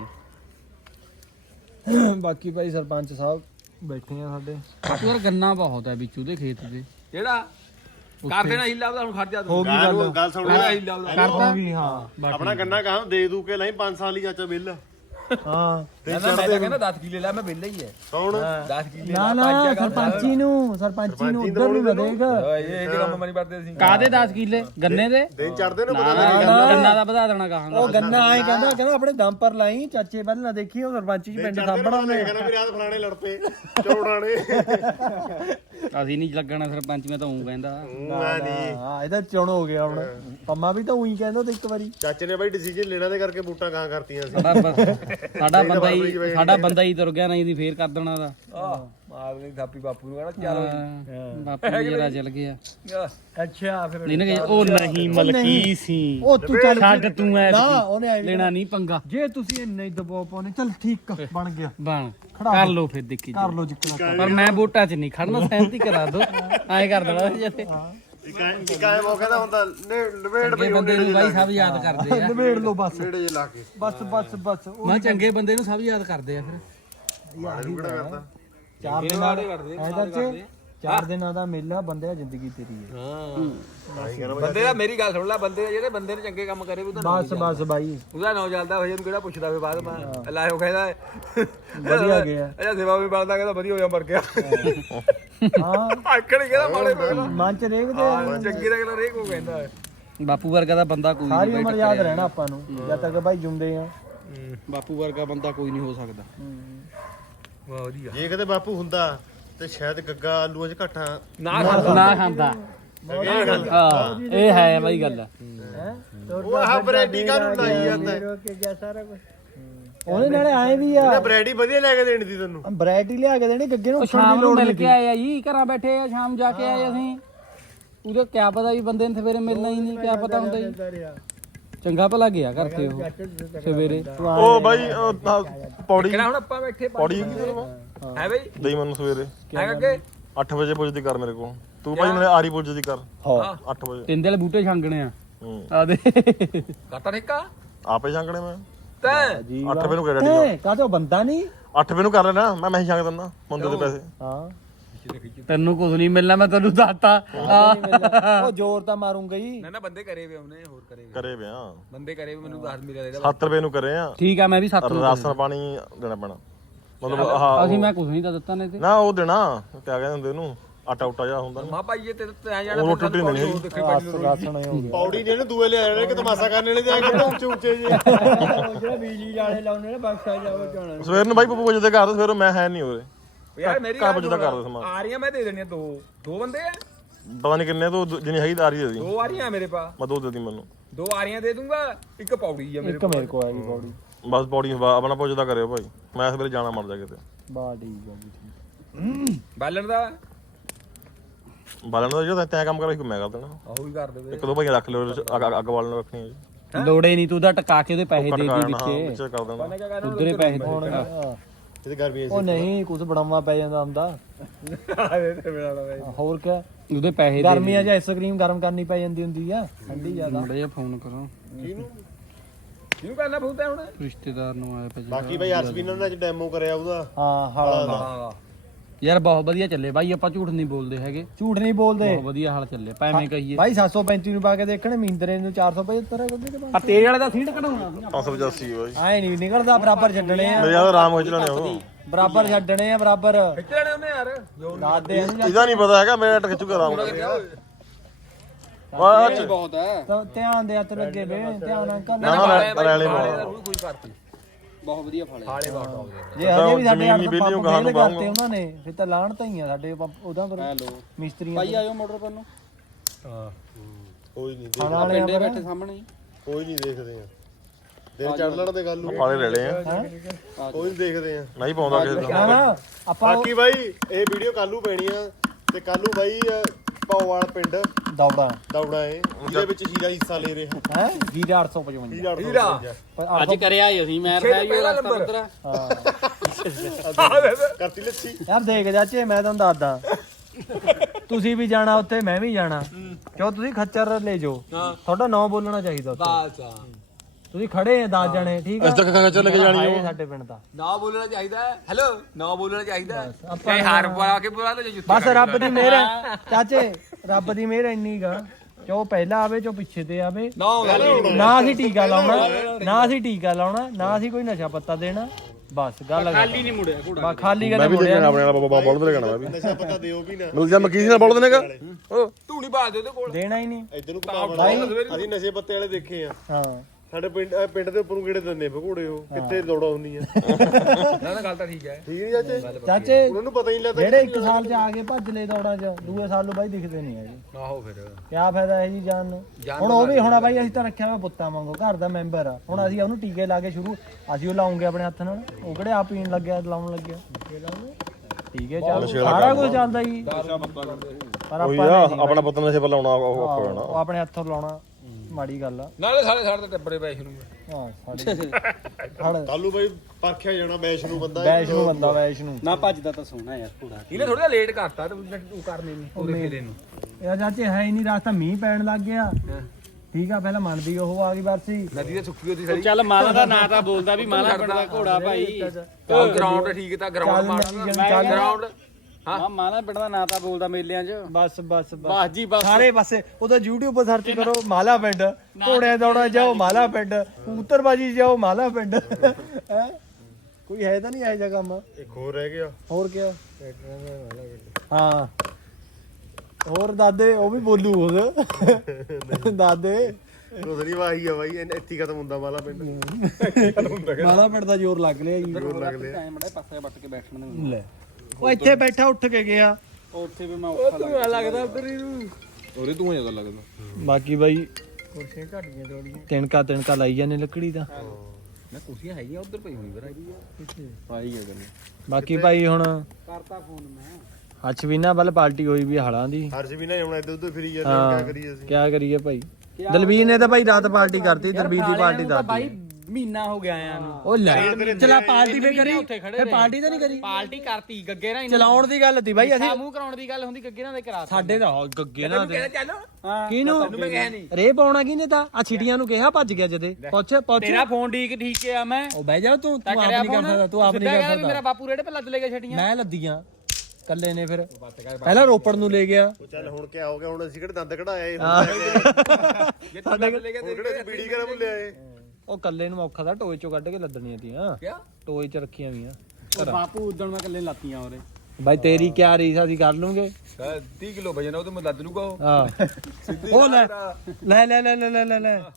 Speaker 1: ਬਾਕੀ ਭਾਈ ਸਰਪੰਚ ਸਾਹਿਬ ਬੈਠੇ ਆ ਸਾਡੇ।
Speaker 2: ਯਾਰ ਗੰਨਾ ਬਹੁਤ ਹੈ ਵਿੱਚ ਉਹਦੇ ਖੇਤ ਦੇ। ਕਿਹੜਾ ਕਰ ਦੇਣਾ ਹਿੱਲਾ ਉਹਦਾ। ਹੁਣ ਖੜ ਜਾ
Speaker 1: ਹੋ ਗਈ ਗੱਲ।
Speaker 3: ਗੱਲ ਸੁਣ
Speaker 1: ਕਰਦਾ ਵੀ ਹਾਂ।
Speaker 3: ਆਪਣਾ ਗੰਨਾ ਕਹਾਂ ਦੇ ਦੂ ਕੇ ਲਈ ਪੰਜ ਸਾਲ ਹੀ ਚਾਚਾ ਬਿੱਲ।
Speaker 1: ਹਾਂ
Speaker 2: ਮੈਂ ਤਾਂ ਕਹਿੰਦਾ ਦਸ ਕਿੱਲੇ ਲੈ, ਮੈਂ ਵਿਹਲਾ ਹੀ ਹੈ।
Speaker 3: ਕੌਣ?
Speaker 2: ਦਸ ਕਿੱਲੇ
Speaker 1: ਨਾ ਨਾ ਸਰਪੰਚੀ ਨੂੰ ਸਰਪੰਚੀ ਨੂੰ ਉਧਰ ਨੂੰ ਨਾ ਦੇਖ।
Speaker 2: ਇਹ ਜੇ ਕੰਮ ਮਨੀ ਵਰਦੇ ਸੀ। ਕਾਦੇ ਦਸ ਕਿੱਲੇ ਗੰਨੇ ਦੇ?
Speaker 3: ਦਿਨ ਚੜਦੇ ਨੇ ਪਤਾ
Speaker 2: ਗੰਨਾ ਦਾ ਵਧਾ ਦੇਣਾ ਕਹਾਂਗਾ।
Speaker 1: ਉਹ ਗੰਨਾ ਆਏ ਕਹਿੰਦਾ ਕਹਿੰਦਾ ਆਪਣੇ ਦਮ ਪਰ ਲਾਈ ਚਾਚੇ ਵੱਲ ਨਾ ਦੇਖੀ। ਉਹ ਸਰਪੰਚੀ ਚ ਪਿੰਡ ਸਾਂਭਣਾ ਉਹਨੇ।
Speaker 3: ਕਹਿੰਦਾ ਵੀ ਰਾਤ ਫਲਾਣੇ ਲੜ ਪਏ ਚੌੜਾਣੇ।
Speaker 2: ਅਸੀਂ ਨਹੀਂ ਲੱਗਣਾ ਸਰਪੰਚ, ਮੈਂ ਤਾਂ ਉਹ ਕਹਿੰਦਾ।
Speaker 3: ਮੈਂ ਨਹੀਂ।
Speaker 1: ਹਾਂ ਇਹਦਾ ਚੁਣ ਹੋ ਗਿਆ ਹੁਣ। ਪੰਮਾ ਵੀ ਤਾਂ ਉਹੀ ਕਹਿੰਦਾ ਤੇ ਇੱਕ ਵਾਰੀ।
Speaker 3: ਚਾਚੇ ਨੇ ਬਾਈ ਡਿਸੀਜਨ ਲੈਣਾ ਦੇ ਕਰਕੇ ਬੂਟਾਂ ਕਾਂ ਕਰਤੀਆਂ ਸੀ।
Speaker 2: ਸਾਡਾ ਸਾਡਾ ਬੰਦਾ ਹੀ ਸਾਡਾ ਬੰਦਾ ਹੀ ਤੁਰ ਗਿਆ, ਨਹੀਂ ਦੀ ਫੇਰ ਕਰ ਦੇਣਾ ਦਾ।
Speaker 5: ਆਹ ਮਾਰਨੀ ਥਾਪੀ ਬਾਪੂ ਨੂੰ ਕਹਿੰਦਾ ਚੱਲ
Speaker 2: ਬਾਪੂ ਜਿਹੜਾ ਚੱਲ ਗਿਆ।
Speaker 1: ਅੱਛਾ ਫਿਰ
Speaker 2: ਨਹੀਂ ਨਾ ਉਹ ਨਹੀਂ ਮਲਕੀ ਸੀ।
Speaker 1: ਉਹ ਤੂੰ ਚੱਲ
Speaker 2: ਛੱਡ ਤੂੰ ਐ
Speaker 1: ਨਾ ਉਹਨੇ ਐਂ
Speaker 2: ਲੈਣਾ ਨਹੀਂ ਪੰਗਾ।
Speaker 1: ਜੇ ਤੁਸੀਂ ਇੰਨਾ ਹੀ ਦਬਾਅ ਪਾਉਨੇ ਚੱਲ ਠੀਕ ਆ, ਬਣ ਗਿਆ।
Speaker 2: ਬਣ ਕਰ ਲੋ ਫਿਰ ਦੇਖੀ
Speaker 1: ਕਰ ਲੋ ਜਿੱਕਣਾ।
Speaker 2: ਪਰ ਮੈਂ ਵੋਟਾਂ 'ਚ ਨਹੀਂ ਖੜਨਾ, ਸਹਿਮਤੀ ਕਰਾ ਦੋ ਐਂ ਕਰ ਦੇਣਾ ਜਿੱਥੇ
Speaker 3: ਇੱਕ ਆਏ ਮੌਕੇ ਦਾ ਹੁੰਦਾ ਨਵੇੜ
Speaker 2: ਚੰਗੇ ਬੰਦੇ ਨੂੰ ਬਾਈ ਸਭ ਯਾਦ ਕਰਦੇ ਆ।
Speaker 1: ਨਿਬੇੜ ਲੋ ਬਸ
Speaker 3: ਨੇੜੇ ਜੇ ਲਾ ਕੇ।
Speaker 1: ਬਸ ਬਸ ਬਸ। ਉਹ
Speaker 2: ਮੈਂ ਚੰਗੇ ਬੰਦੇ ਨੂੰ ਸਭ ਯਾਦ ਕਰਦੇ ਆ ਫਿਰ।
Speaker 3: ਕਿਹੜਾ ਕਰਦਾ
Speaker 1: ਚਾਰ ਦਿਨਾਂ ਐਦਾ ਚ ਚਾਰ ਦਿਨਾਂ ਦਾ ਮੇਲਾ ਬੰਦਿਆ ਜ਼ਿੰਦਗੀ ਤੇਰੀ ਹੈ।
Speaker 5: ਹਾਂ ਬੰਦੇ ਦਾ ਮੇਰੀ ਗੱਲ ਸੁਣ ਲੈ। ਬੰਦੇ ਜਿਹੜੇ ਬੰਦੇ ਨੇ ਚੰਗੇ ਕੰਮ ਕਰੇ ਉਹਦਾ
Speaker 1: ਬਸ ਬਸ ਬਾਈ
Speaker 5: ਉਹਦਾ ਨਾਂ ਚੱਲਦਾ ਹੋਏ, ਉਹਨੂੰ ਕਿਹੜਾ ਪੁੱਛਦਾ ਫੇ ਬਾਅਦ ਮੈਂ ਲਾਇਓ ਕਹਿੰਦਾ
Speaker 1: ਵਧੀਆ ਗਿਆ।
Speaker 5: ਇਹਦਾ ਸੇਵਾ ਵੀ ਬਣਦਾ, ਕਹਿੰਦਾ ਵਧੀਆ ਹੋ ਜਾ ਮਰ ਗਿਆ।
Speaker 1: ਹਾਂ
Speaker 5: ਆਕੜ ਕਿਹਦਾ ਮਾੜੇ
Speaker 1: ਮਨ ਚ ਰੇਗਦੇ ਆ।
Speaker 5: ਚੰਗੀ ਦਾ ਕਹਿੰਦਾ ਰੇਕ ਉਹ ਕਹਿੰਦਾ
Speaker 2: ਬਾਪੂ ਵਰਗਾ ਦਾ ਬੰਦਾ ਕੋਈ
Speaker 1: ਸਾਰੀ
Speaker 2: ਨਹੀਂ
Speaker 1: ਉਮਰ ਯਾਦ ਰਹਿਣਾ ਆਪਾਂ ਨੂੰ ਜਦ ਤੱਕ ਭਾਈ ਜਿਉਂਦੇ ਆ।
Speaker 2: ਬਾਪੂ ਵਰਗਾ ਬੰਦਾ ਕੋਈ ਨਹੀਂ ਹੋ ਸਕਦਾ।
Speaker 5: ਵਾਹ ਵਧੀਆ
Speaker 3: ਜੇ ਕਦੇ ਬਾਪੂ ਹੁੰਦਾ ਤੇ ਸ਼ਾਇਦ ਗੱਗਾ ਆਲੂਆਂ 'ਚ ਘੱਟਾ
Speaker 5: ਨਾ ਖਾਂਦਾ
Speaker 2: ਨਾ ਖਾਂਦਾ ਹਾਂ ਇਹ ਹੈ ਬਾਈ ਗੱਲ।
Speaker 3: ਉਹ ਆਹ ਬਰੈਡੀ ਕਾਹਨੂੰ ਲਾਈ ਜਾਂਦਾ
Speaker 1: ਉਹਦੇ ਨਾਲੇ ਆਏ ਵੀ ਆ
Speaker 3: ਉਹਨੇ ਬਰੈਡੀ ਵਧੀਆ ਲੈ ਕੇ ਦੇਣੀ ਸੀ ਤੈਨੂੰ
Speaker 1: ਬ੍ਰੈਡ ਹੀ ਲਿਆ ਕੇ ਦੇਣੀ ਗੱਗੇ ਨੂੰ ਉੱਠਣ
Speaker 2: ਸ਼ਾਮ
Speaker 1: ਦੀ
Speaker 2: ਨੂੰ
Speaker 1: ਲੋੜ
Speaker 2: ਮਿਲ
Speaker 1: ਨਹੀਂ
Speaker 2: ਕੇ ਆਏ ਆ ਜੀ ਘਰਾਂ ਬੈਠੇ ਆ ਸ਼ਾਮ ਜਾ ਕੇ ਆਏ ਅਸੀਂ ਉਹਦਾ ਕਿਆ ਪਤਾ ਵੀ ਬੰਦੇ ਨੇ ਸਵੇਰੇ ਮਿਲਣਾ ਹੀ ਨਹੀਂ ਕਿਆ ਪਤਾ ਹੁੰਦਾ ਜੀ। ਚੰਗਾ ਭਲਾ ਗਿਆ ਘਰ ਤੇ ਉਹ ਸਵੇਰੇ
Speaker 4: ਉਹ ਬਾਈ ਉਹ ਆਹ ਪੌੜੀ
Speaker 5: ਕਿਹੜਾ ਹੁਣ ਆਪਾਂ ਬੈਠੇ
Speaker 4: ਪੌੜੀ ਕੀ ਤੇਰੇ
Speaker 5: ਹੈ ਬਈ
Speaker 4: ਦੇਈ ਮੈਨੂੰ ਸਵੇਰੇ
Speaker 5: ਹੈਗਾ ਕਿ
Speaker 4: ਅੱਠ ਵਜੇ ਪੁੱਜਦੀ ਕਰ ਮੇਰੇ ਕੋਲ ਤੂੰ ਭਾਈ ਮੈਨੂੰ ਆਰੀ ਪੁੱਜਦੀ ਕਰ
Speaker 1: ਹਾਂ
Speaker 4: ਅੱਠ ਵਜੇ
Speaker 2: ਤਿੰਦੇ ਵਾਲੇ ਬੂਟੇ ਛਾਂਗਣੇ ਆ
Speaker 4: ਹੂੰ
Speaker 2: ਆ ਦੇ
Speaker 5: ਕਰਤਾ ਠੇਕਾ
Speaker 4: ਆਪੇ ਛਾਂਗਣੇ ਮੈਂ
Speaker 5: ਤੈਂ
Speaker 1: ਜੀ
Speaker 4: ਅੱਠ ਵਜੇ ਨੂੰ ਕਰ ਰੈਡੀ
Speaker 1: ਤੇ ਕਾਹਤੇ ਉਹ ਬੰਦਾ ਨਹੀਂ
Speaker 4: ਅੱਠ ਵਜੇ ਨੂੰ ਕਰ ਲੈਣਾ ਮੈਂ ਮੈਂ ਹੀ ਛਾਂਗ ਦਿੰਦਾ ਮੁੰਡੇ ਦੇ ਪੈਸੇ
Speaker 1: ਹਾਂ
Speaker 2: ਤੈਨੂੰ ਕੁਝ ਨਹੀਂ ਮਿਲਣਾ ਮੈਂ ਤੈਨੂੰ ਦੱਸਤਾ
Speaker 1: ਉਹ ਜ਼ੋਰ ਤਾਂ ਮਾਰੂੰਗਾ ਹੀ
Speaker 5: ਨਾ ਨਾ ਬੰਦੇ ਕਰੇ ਵੇ ਉਹਨੇ ਹੋਰ ਕਰੇ ਵੇ
Speaker 4: ਕਰੇ ਵਿਆ
Speaker 5: ਬੰਦੇ ਕਰੇ ਵੇ ਮੈਨੂੰ ਦੱਸ ਮਿਲਿਆ ਇਹਦਾ
Speaker 4: ਸੱਤ ਰੁਪਏ ਨੂੰ ਕਰੇ ਆ
Speaker 2: ਠੀਕ ਆ ਮੈਂ ਵੀ ਸੱਤ ਨੂੰ
Speaker 4: ਰਾਸ਼ਨ ਪਾਣੀ ਦੇਣਾ ਪੈਣਾ ਮਤਲਬ ਆਹ
Speaker 2: ਅਸੀਂ ਮੈਂ ਕੁਝ ਨਹੀਂ ਤਾਂ ਦਿੱਤਾ ਨੇ ਤੇ
Speaker 4: ਨਾ ਉਹ ਦੇਣਾ ਕਿਆ ਕਹਿੰਦੇ ਹੁੰਦੇ ਉਹਨੂੰ ਆਟਾ ਉਟਾ ਜਾ ਹੁੰਦਾ
Speaker 5: ਮਾਂ ਭਾਈ ਇਹ ਤੇ ਤੈਂ ਜਾਣਾ
Speaker 4: ਉਹ ਰੋਟੀ ਨਹੀਂ ਦੇਣੀ
Speaker 5: ਦੇਖੇ ਪੈਣੀ
Speaker 1: ਰਾਸਣ ਹੋ ਗਿਆ
Speaker 3: ਪੌੜੀ ਨੇ ਇਹਨੂੰ ਦੂਏ ਲਿਆ ਰਹੇ ਕਿ ਤਮਾਸ਼ਾ ਕਰਨ ਵਾਲੇ ਜਾ ਕੇ ਉੱਚੇ ਉੱਚੇ ਜੀ
Speaker 1: ਜਿਹੜਾ ਬਿਜਲੀ ਵਾਲੇ ਲਾਉਣੇ ਨੇ ਬਖਸ਼ਾ ਜਾਵੇ ਜਾਣਾ
Speaker 4: ਸਵੇਰ ਨੂੰ ਬਾਈ ਪਪੂ ਪੁੱਜਦੇ ਘਰ ਸਵੇਰ ਮੈਂ ਹੈ ਨਹੀਂ ਉਰੇ
Speaker 5: ਯਾਰ ਮੇਰੀ
Speaker 4: ਘਰ ਪੁੱਜਦਾ ਕਰ ਦੇ ਸਮਾਨ
Speaker 5: ਆ ਰਹੀਆਂ ਮੈਂ ਦੇ ਦੇਣੀਆਂ ਦੋ ਦੋ ਬੰਦੇ ਆ
Speaker 4: ਪਤਾ ਨਹੀਂ ਕਿੰਨੇ ਤੋਂ ਜਿੰਨੀ ਹੈਗੀ ਆਰੀ ਦੇ ਦੀ
Speaker 5: ਦੋ ਆ ਰਹੀਆਂ ਮੇਰੇ ਪਾ
Speaker 4: ਮੈਂ ਦੋ ਦੇ ਦੀ ਮੈਨੂੰ
Speaker 5: ਦੋ ਆ ਰਹੀਆਂ ਦੇ ਦੂੰਗਾ ਇੱਕ ਪੌੜੀ ਆ ਮੇਰੇ
Speaker 1: ਇੱਕ ਮੇਰੇ ਕੋਲ ਆ ਵੀ ਬੌੜੀ
Speaker 4: ਬਸ ਪੌੜੀ ਆਪਣਾ ਪੁੱਜਦਾ ਕਰਿਓ ਭਾਈ ਮੈਂ ਸਵੇਰੇ ਜਾਣਾ ਮਰ ਜਾ ਕਿਤੇ
Speaker 1: ਬਾ ਠੀਕ ਆ ਜੀ ਠੀਕ
Speaker 5: ਬਾਲਣ ਦਾ
Speaker 4: ਬਾਲਣ ਦਾ ਜਿਹੜਾ ਤੈਂ ਕੰਮ ਕਰਾ ਸੀ ਮੈਂ ਕਰ ਦੇਣਾ
Speaker 5: ਆਹੋ ਵੀ ਕਰ ਦੇਵੇ
Speaker 4: ਇੱਕ ਦੋ ਭਾਈ ਰੱਖ ਲਿਓ ਉਹਦੇ ਚ ਅੱਗ ਅੱਗ ਬਾਲਣ ਰੱਖਣੀ ਹੈ ਜੀ
Speaker 2: ਲੋੜੇ ਨਹੀਂ ਤੂੰ ਉਹਦਾ ਟਕਾ ਕੇ ਉਹਦੇ ਪੈਸੇ ਦੇ
Speaker 4: ਕਟਕਾਣਾ
Speaker 2: ਦੀ
Speaker 4: ਹਾਂ
Speaker 2: ਵਿੱਚੇ
Speaker 4: ਵਿੱਚ ਕਰ ਦੇਣਾ
Speaker 5: ਮੈਂ ਕਿਆ ਕਰਨਾ
Speaker 2: ਉਧਰੇ ਪੈਸੇ ਦੇ
Speaker 1: ਹੁਣ
Speaker 3: ਇਹਦੇ ਘਰ ਵੀ
Speaker 1: ਉਹ ਨਹੀਂ ਕੁਝ ਬਣਾਵਾ ਪੈ ਜਾਂਦਾ ਹੁੰਦਾ
Speaker 5: ਤੇ ਮੇਰਾ ਬਾਈ
Speaker 1: ਹੋਰ ਕਿਆ
Speaker 2: ਉਹਦੇ ਪੈਸੇ ਦੇ
Speaker 1: ਗਰਮੀਆਂ 'ਚ ਆਈਸਕ੍ਰੀਮ ਗਰਮ ਕਰਨੀ ਪੈ ਜਾਂਦੀ ਹੁੰਦੀ ਆ ਠੰਡੀ ਜ਼ਿਆਦਾ
Speaker 2: ਮੜਾ ਜਿਹਾ ਫੋਨ ਕਰੋ
Speaker 3: ਕਿਹਨੂੰ
Speaker 5: ਕਿਉਂ ਕਰਨਾ ਫੂਤਾ ਹੁਣ
Speaker 2: ਰਿਸ਼ਤੇਦਾਰ ਨੂੰ ਆਇਆ ਪਿਆ
Speaker 3: ਬਾਕੀ ਭਾਈ ਅਰਸ਼ਵੀਨ ਨੇ ਅੱਜ ਡੈਮੋ ਕਰਿਆ ਉਹਦਾ
Speaker 1: ਹਾਂ ਹਾਲ
Speaker 5: ਹਾਂ
Speaker 2: ਯਾਰ ਬਹੁਤ ਵਧੀਆ ਚੱਲੇ ਬਾਈ ਆਪਾਂ ਝੂਠ ਨਹੀਂ ਬੋਲਦੇ ਹੈਗੇ
Speaker 1: ਝੂਠ ਨਹੀਂ ਬੋਲਦੇ
Speaker 2: ਬਹੁਤ ਵਧੀਆ ਹਾਲ ਚੱਲੇ ਭਾਵੇਂ ਕਹੀਏ
Speaker 1: ਭਾਈ ਸੱਤ ਸੌ ਪੈਂਤੀ ਨੂੰ ਪਾ ਕੇ ਦੇਖਣੇ ਮਹਿੰਦਰੇ ਨੂੰ ਚਾਰ ਸੌ ਪਚੱਤਰ ਹੈ ਕਦੇ
Speaker 2: ਆ ਤੇਰੇ ਵਾਲੇ ਦਾ ਸੀਟ ਕਢਾਉਣਾ ਸੀ
Speaker 4: ਪੰਜ ਸੌ ਪਚਾਸੀ ਬਾਈ
Speaker 1: ਆਏ ਨਹੀਂ ਨਿਕਲਦਾ ਬਰਾਬਰ ਛੱਡਣੇ ਆ
Speaker 4: ਮੇਰੇ ਯਾਰ ਆਰਾਮ ਹੋ ਚਲਾਣੇ ਉਹ
Speaker 1: ਬਰਾਬਰ ਛੱਡਣੇ ਆ ਬਰਾਬਰ
Speaker 5: ਖਿੱਚ ਲੈਣੇ ਉਹਨੇ ਯਾਰ ਜੋ
Speaker 1: ਦਾਦੇ ਇਹਨੂੰ
Speaker 4: ਇਹਦਾ ਨਹੀਂ ਪਤਾ ਹੈਗਾ ਮੇਰਾ ਟਕ ਚੁੱਕਾ ਆਰਾਮ ਵਾਹ ਚ
Speaker 2: ਬਹੁਤ ਹੈ
Speaker 1: ਤਾਂ ਧਿਆਨ ਦੇ ਹੱਥ ਲੱਗੇ ਵੇ ਧਿਆਨ ਅੰਕਲ
Speaker 4: ਨਾ ਨਾ ਰੈਲੀ
Speaker 5: ਹਾਲੇ
Speaker 4: ਮਾਰ
Speaker 5: ਦਾ ਰੂਹ ਕੋਈ ਕਰਤੀ
Speaker 2: ਬਹੁਤ ਵਧੀਆ ਫਲੇ
Speaker 5: ਹਾਲੇ ਬਾਟ ਹੋ ਗਿਆ
Speaker 1: ਜੇ ਹਜੇ ਵੀ ਸਾਡੇ
Speaker 4: ਜ਼ਮੀਨ
Speaker 1: ਅੱਠ
Speaker 4: ਨੀ
Speaker 1: ਪੰਪ
Speaker 4: ਵਿਹਲੀ, ਉਹ
Speaker 1: ਫੇਲ
Speaker 4: ਗਾਹਾਂ ਨੂੰ
Speaker 1: ਕਰਤੇ ਉਹਨਾਂ ਨੇ ਫਿਰ ਤਾਂ ਲਾਣ ਤਾਂ ਹੀ ਆ ਸਾਡੇ ਪੰਪ ਉਹਦਾ ਪਰ
Speaker 2: ਹੈਲੋ
Speaker 1: ਮਿਸਤਰੀਆਂ
Speaker 2: ਭਾਈ ਆਇਓ ਮੋਟਰ ਪਰ ਨੂੰ
Speaker 5: ਹਾਂ
Speaker 3: ਕੋਈ ਨਹੀਂ
Speaker 1: ਖਾਣ ਵਾਲੇ
Speaker 2: ਪਿੰਡੇ ਬੈਠੇ ਸਾਹਮਣੇ ਹੀ
Speaker 3: ਕੋਈ ਨਹੀਂ ਦੇਖਦੇ ਆ ਦਿਨ ਚੜ ਲੜ ਦੇ ਗੱਲ ਨੂੰ
Speaker 4: ਪਾਲੇ ਲੈ ਲਏ ਆ
Speaker 3: ਕੋਈ ਨਹੀਂ ਦੇਖਦੇ ਆ
Speaker 4: ਨਹੀਂ ਪਾਉਂਦਾ ਕਿਸੇ ਦਾ
Speaker 1: ਨਾ ਨਾ ਆਪਾਂ
Speaker 3: ਬਾਕੀ ਬਾਈ ਇਹ ਵੀਡੀਓ ਕੱਲੂ ਪੈਣੀ ਆ ਤੇ ਕੱਲੂ ਬਾਈ ਪੌਵਾਲ ਪਿੰਡ
Speaker 1: ਦੌੜਾ
Speaker 3: ਦੌੜਾ ਏ ਜਿਹਦੇ ਵਿੱਚ ਹੀਰਾ ਹਿੱਸਾ ਲੈ ਰਿਹਾ
Speaker 1: ਹੈ ਵੀਰਾ ਅੱਠ ਸੌ ਪਚਵੰਜਾ
Speaker 3: ਹੀਰਾ
Speaker 5: ਹੀਰਾ
Speaker 2: ਅੱਜ ਕਰਿਆ ਹੀ ਅਸੀਂ ਮੈਂ ਰਖਿਆ ਹੀ ਰਸਤਾ ਉਧਰ
Speaker 1: ਹਾਂ
Speaker 3: ਕਰਤੀ ਲੱਸੀ
Speaker 1: ਯਾਰ ਦੇਖ ਚਾਚੇ ਮੈਂ ਤੁਹਾਨੂੰ ਦੱਸਦਾ ਤੁਸੀਂ ਵੀ ਜਾਣਾ ਉੱਥੇ ਮੈਂ ਵੀ ਜਾਣਾ ਕਿਉਂ ਤੁਸੀਂ ਖੱਚਰ ਲੈ ਜਾਓ ਤੁਹਾਡਾ ਨਾਂ ਬੋਲਣਾ ਚਾਹੀਦਾ ਉੱਥੇ
Speaker 5: ਬਾਸਾ
Speaker 1: ਤੁਸੀਂ ਖੜੇ ਆ ਦਸ ਜਣੇ ਠੀਕ ਆ
Speaker 4: ਇਸ ਤੱਕ ਖਾ ਚੱਲ ਕੇ ਜਾਣੀ
Speaker 1: ਆਏ ਸਾਡੇ ਪਿੰਡ ਦਾ
Speaker 5: ਨਾ ਬੋਲਣਾ ਚਾਹੀਦਾ ਹੈਲੋ ਨਾ ਬੋਲਣਾ ਚਾਹੀਦਾ ਚਾਹੇ ਹਾਰ ਪਾ ਕੇ ਬੁਲਾ ਲੈ ਜੁੱਤੀ
Speaker 1: ਬਸ ਰੱਬ ਦੀ ਮਿਹਰ ਹੈ ਚਾਚੇ ਰੱਬ ਦੀ ਮਿਹਰ ਇੰਨੀ ਗਾ ਚੋ ਪਹਿਲਾਂ ਆਵੇ ਚੋ ਪਿੱਛੇ ਤੇ ਆਵੇ
Speaker 5: ਨਾ ਗੱਲ
Speaker 1: ਨਾ ਅਸੀਂ ਟੀਕਾ ਲਾਉਣਾ ਨਾ ਅਸੀਂ ਟੀਕਾ ਲਾਉਣਾ ਨਾ ਅਸੀਂ ਕੋਈ ਨਸ਼ਾ ਪੱਤਾ ਦੇਣਾ ਬਸ ਗੱਲ
Speaker 2: ਖਾਲੀ ਨਹੀਂ ਮੁੜਿਆ ਘੋੜਾ
Speaker 1: ਬਸ ਖਾਲੀ
Speaker 4: ਮੈਂ
Speaker 1: ਕਦੇ
Speaker 4: ਵੀ
Speaker 1: ਮੁੜਿਆ
Speaker 4: ਦੇਖਣਾ ਆਪਣੇ ਵਾਲਾ ਬਾਬਾ ਬੋਲ ਦੇ ਲੈਣਾ ਮੈਂ ਵੀ
Speaker 3: ਨਸ਼ਾ ਪਤਾ ਦਿਓ ਵੀ ਨਾ
Speaker 4: ਮਿਲ ਜਾ ਮੈਂ ਕਿਸੇ ਨਾਲ ਬੋਲ ਦੇਣੇਗਾ ਉਹ
Speaker 5: ਤੂੰ ਨਹੀਂ ਬਾਤ ਦੇ ਉਹਦੇ ਕੋਲ
Speaker 1: ਦੇਣਾ ਹੀ ਨਹੀਂ
Speaker 3: ਇਧਰ ਨੂੰ ਪਤਾ ਅਸੀਂ ਨਸ਼ੇ ਪੱਤੇ ਵਾਲੇ ਦੇਖੇ ਆ
Speaker 1: ਹਾਂ
Speaker 3: ਸਾਡੇ ਪਿੰਡ ਅਹ ਪਿੰਡ ਦੇ ਉੱਪਰ ਨੂੰ ਕਿਹੜੇ ਦਿੰਦੇ ਭਗੋੜੇ ਉਹ ਕਿੱਥੇ ਦੌੜਾ ਹੁੰਦੀ ਆ
Speaker 5: ਨਾ ਨਾ ਗੱਲ ਤਾਂ ਠੀਕ ਹੈ
Speaker 3: ਠੀਕ ਹੈ ਚਾਚੇ
Speaker 1: ਚਾਚੇ
Speaker 3: ਉਹਨਾਂ ਨੂੰ ਪਤਾ ਹੀ ਨਹੀਂ ਲੱਗਦਾ
Speaker 1: ਜਿਹੜੇ ਇੱਕ ਸਾਲ ਚ ਆ ਕੇ ਭੱਜ ਲਏ ਦੌੜਾਂ ਚ ਦੂਏ ਸਾਲ ਨੂੰ ਬਾਈ ਦਿਖਦੇ ਨਹੀਂ ਹੈਗੇ
Speaker 5: ਆਹੋ ਫਿਰ
Speaker 1: ਕਿਆ ਫਾਇਦਾ ਹੈ ਜੀ ਜਾਨ ਨੂੰ ਹੁਣ ਉਹ ਵੀ ਹੁਣ ਬਾਈ ਅਸੀਂ ਤਾਂ ਰੱਖਿਆ ਹੋਇਆ ਪੁੱਤਾਂ ਵਾਂਗੂ ਘਰ ਦਾ ਮੈਂਬਰ ਆ ਹੁਣ ਅਸੀਂ ਉਹਨੂੰ ਟੀਕੇ ਲਾ ਕੇ ਸ਼ੁਰੂ ਅਸੀਂ ਉਹ ਲਾਉਂਗੇ ਆਪਣੇ ਹੱਥ ਨਾਲ ਉਹ ਕਿਹੜੇ ਆ ਪੀਣ ਲੱਗਿਆ ਲਾਉਣ ਲੱਗਿਆ ਠੀਕ ਹੈ ਚੱਲ ਸਾਰਾ ਕੁਝ ਚੱਲਦਾ ਜੀ ਪਰ
Speaker 4: ਉਹੀ
Speaker 1: ਆਪਾਂ
Speaker 4: ਆ ਆਪਣਾ ਪਤਾ ਨਸ਼ੇ ਪਰ ਲਾਉਣਾ ਉਹ ਔਖਾ ਹੋਣਾ
Speaker 1: ਉਹ ਆਪਣੇ ਹੱਥੋਂ ਲਾਉਣਾ ਮਾੜੀ ਗੱਲ ਆ
Speaker 5: ਨਾਲੇ ਸਾਰੇ ਸਾਡੇ ਤੇ ਟੱਬਰੇ ਪੈ ਸ਼ੁਰੂ
Speaker 1: ਹਾਂ ਸਾਡੇ ਖੜ
Speaker 3: ਕੱਲੂ ਬਾਈ ਪਰਖਿਆ ਜਾਣਾ ਵੈਸ਼ ਨੂੰ ਬੰਦਾ
Speaker 1: ਵੈਸ਼ ਨੂੰ ਬੰਦਾ ਵੈਸ਼ ਨੂੰ
Speaker 2: ਨਾ ਭੱਜਦਾ ਤਾਂ ਸੋਹਣਾ ਯਾਰ ਘੋੜਾ
Speaker 5: ਇਹਨੇ ਥੋੜਾ ਲੇਟ ਕਰਤਾ ਤੂੰ ਤੂੰ ਕਰਨੇ ਨਹੀਂ ਉਹਦੇ ਫੇਰੇ ਨੂੰ
Speaker 1: ਇਹ ਚਾਚੇ ਹੈ ਹੀ ਨਹੀਂ ਰਾਸਤਾ ਮੀਂਹ ਪੈਣ ਲੱਗ ਗਿਆ ਠੀਕ ਆ ਪਹਿਲਾਂ ਮੰਨਦੀ ਉਹ ਆ ਗਈ ਵਰਸੀ
Speaker 5: ਨਦੀ ਤੇ ਸੁੱਕੀ ਉਹਦੀ ਸਾਰੀ
Speaker 2: ਚੱਲ ਮਾਲਾ ਦਾ ਨਾਂ ਤਾਂ ਬੋਲਦਾ ਵੀ ਮਾਲਾ ਪਿੰਡ ਦਾ ਘੋੜਾ ਭਾਈ
Speaker 5: ਗਰਾਊਂਡ ਠੀਕ ਤਾਂ ਗਰਾਊਂਡ ਮਾਰਨਾ ਗਰਾਊਂਡ
Speaker 2: ਹਾਂ ਮਾਲਾ ਪਿੰਡ ਦਾ ਨਾਂ ਤਾਂ ਬੋਲਦਾ ਮੇਲਿਆਂ 'ਚ
Speaker 1: ਬਸ ਬਸ ਬਸ
Speaker 2: ਬਸ ਜੀ ਬਸ
Speaker 1: ਸਾਰੇ ਪਾਸੇ ਉਹਦਾ YouTube 'ਤੇ ਸਰਚ ਕਰੋ ਮਾਲਾ ਪਿੰਡ ਘੋੜਿਆਂ ਦੌੜਾ ਜਾਓ ਮਾਲਾ ਪਿੰਡ ਕਬੂਤਰਬਾਜੀ ਜਾਓ ਮਾਲਾ ਪਿੰਡ ਹੈ ਕੋਈ ਹੈ ਤਾਂ ਨਹੀਂ ਇਹੋ ਜਿਹਾ ਕੰਮ
Speaker 3: ਇੱਕ ਹੋਰ ਰਹਿ ਗਿਆ
Speaker 1: ਹੋਰ ਕਿਆ ਹਾਂ ਹੋਰ ਦਾਦੇ ਉਹ ਵੀ ਬੋਲੂ ਉਹ ਦਾਦੇ
Speaker 3: ਦੂਸਰੀ ਵਾਹੀ ਆ ਬਾਈ ਇੱਥੇ ਹੀ ਖਤਮ ਹੁੰਦਾ ਵਾਲਾ ਪਿੰਡ
Speaker 1: ਮਾਲਾ ਪਿੰਡ ਦਾ ਜ਼ੋਰ ਲੱਗ ਲਿਆ ਜੀ
Speaker 3: ਜ਼ੋਰ ਲੱਗਦੇ ਆ
Speaker 2: ਐ ਮੜਾ ਪਾਸੇ ਵੱਟ ਕੇ ਬੈਠਣ ਦੇ
Speaker 1: ਲੈ ਉਹ ਇੱਥੇ ਬੈਠਾ ਉੱਠ ਕੇ ਗਿਆ
Speaker 2: ਉੱਥੇ ਵੀ ਮੈਂ ਔਖਾ ਲੱਗਦਾ ਉਧਰ ਹੀ ਨੂੰ
Speaker 5: ਉਹਦੇ ਤੂੰ ਜ਼ਿਆਦਾ ਲੱਗਦਾ
Speaker 1: ਬਾਕੀ ਬਾਈ ਕੁਰਸੀਆਂ ਘੱਟ ਗਈਆਂ ਥੋੜੀਆਂ ਤਿਣਕਾ ਤਿਣਕਾ ਲਾਈ ਜਾਂਦੇ ਲੱਕੜੀ ਦਾ
Speaker 5: ਮੈਂ ਕੁਰਸੀਆਂ ਹੈਗੀਆਂ ਉਧਰ ਪਈ ਹੋਣੀ ਵੀਰਾ ਆਈ ਗਿਆ ਕਰਨੀ
Speaker 1: ਬਾਕੀ ਭਾਈ ਹੁਣ
Speaker 2: ਕਰਤਾ ਫੋਨ ਮੈਂ
Speaker 1: ਅਛਵੀਨਾ ਵੱਲ ਪਾਰਟੀ ਹੋਈ ਵੀ ਹਾਲਾਂ ਦੀ
Speaker 3: ਹਰਸ਼ ਵੀ ਨਾ ਹੁਣ ਇੱਧਰ ਉੱਧਰ ਫਿਰੀ ਜਾਂਦੇ ਹੁਣ ਕਿਆ ਕਰੀਏ ਅਸੀਂ
Speaker 1: ਕਿਆ ਕਰੀਏ ਭਾਈ ਦਲਵੀਰ ਨੇ ਤਾਂ ਭਾਈ ਰਾਤ ਪਾਰਟੀ ਕਰਤੀ ਦਲਵੀਰ ਦੀ ਪਾਰਟੀ
Speaker 2: ਬਾਈ
Speaker 1: ਦੱਸਦੀ
Speaker 2: ਮਹੀਨਾ ਹੋ ਗਿਆ ਆਇਆ ਨੂੰ
Speaker 1: ਉਹ ਲੈ ਚਲਾ ਪਾਰਟੀ ਫੇ ਕਰੀ ਫੇ ਪਾਰਟੀ ਤਾਂ ਨਹੀਂ ਕਰੀ
Speaker 2: ਪਾਰਟੀ ਕਰਤੀ ਗੱਗੇ ਨਾਲ
Speaker 1: ਚਲਾਉਣ ਦੀ ਗੱਲ ਤੀ ਭਾਈ ਅਸੀਂ
Speaker 2: ਮੂੰਹ ਕਰਾਉਣ ਦੀ ਗੱਲ ਹੁੰਦੀ ਗੱਗੇ ਨਾਲ ਦੇ ਕਰਾ
Speaker 1: ਸਾਡੇ ਦਾ ਗੱਗੇ ਨਾ ਦੇ
Speaker 5: ਚੱਲ
Speaker 1: ਕਿਹਨੂੰ
Speaker 5: ਮੈਂ ਕਿਹਾ ਨਹੀਂ
Speaker 1: ਰੇ ਪਾਉਣਾ ਕਿਹਨੇ ਤਾਂ ਆ ਛਿਟੀਆਂ ਨੂੰ ਕਿਹਾ ਭੱਜ ਗਿਆ ਜਦੇ ਪੁੱਛ ਪੁੱਛ
Speaker 2: ਤੇਰਾ ਫੋਨ ਠੀਕ ਠੀਕ ਆ ਮੈਂ
Speaker 1: ਉਹ ਬਹਿ ਜਾ ਤੂੰ ਤੂੰ ਆਪ ਨਹੀਂ ਕਰ ਸਕਦਾ ਤੂੰ ਆਪ ਨਹੀਂ ਕਰ ਸਕਦਾ
Speaker 2: ਮੇਰਾ ਬਾਪੂ ਰੇੜੇ ਤੇ ਲੱਦ ਲੈ ਗਿਆ ਛਟੀਆਂ
Speaker 1: ਮੈਂ ਲੱਦੀਆਂ ਕੱਲੇ ਨੇ ਫਿਰ ਪਹਿਲਾਂ ਰੋਪੜ ਨੂੰ ਲੈ ਗਿਆ
Speaker 3: ਉਹ ਚੱਲ ਹੁਣ ਕਿਆ ਹੋ ਗਿਆ ਹੁਣ ਅਸੀਂ ਕਿਹੜੇ ਦੰਦ ਕਢਾਏ
Speaker 1: ਸਾਡੇ
Speaker 3: ਹੁਣ ਕਿਹੜੇ ਅਸੀਂ ਬੀੜੀ ਕਰਾ ਭੁੱਲੇ ਆਏ
Speaker 1: ਉਹ ਕੱਲੇ ਨੂੰ ਔਖਾ ਦਾ ਟੋਏ ਚੋਂ ਕੱਢ ਕੇ ਲੱਦਣੀਆਂ ਤੀਆਂ
Speaker 5: ਕਿਆ
Speaker 1: ਟੋਏ ਚ ਰੱਖੀਆਂ ਵੀਆਂ
Speaker 2: ਬਾਪੂ ਉਦਣ ਮੈਂ ਕੱਲੇ ਲਾਤੀਆਂ ਉਹਦੇ
Speaker 1: ਬਾਈ ਤੇਰੀ ਕਿਆ ਰੀਸ ਅਸੀਂ ਕਰ ਲੂਗੇ
Speaker 5: ਤੀਹ ਕਿਲੋ ਵਜਨ ਉਹ ਤੇ ਮੈਂ ਲੱਦ ਲੂਗਾ ਉਹ
Speaker 1: ਹਾਂ ਉਹ ਲੈ ਲੈ ਲੈ ਲੈ ਲੈ ਲੈ ਲੈ ਲੈ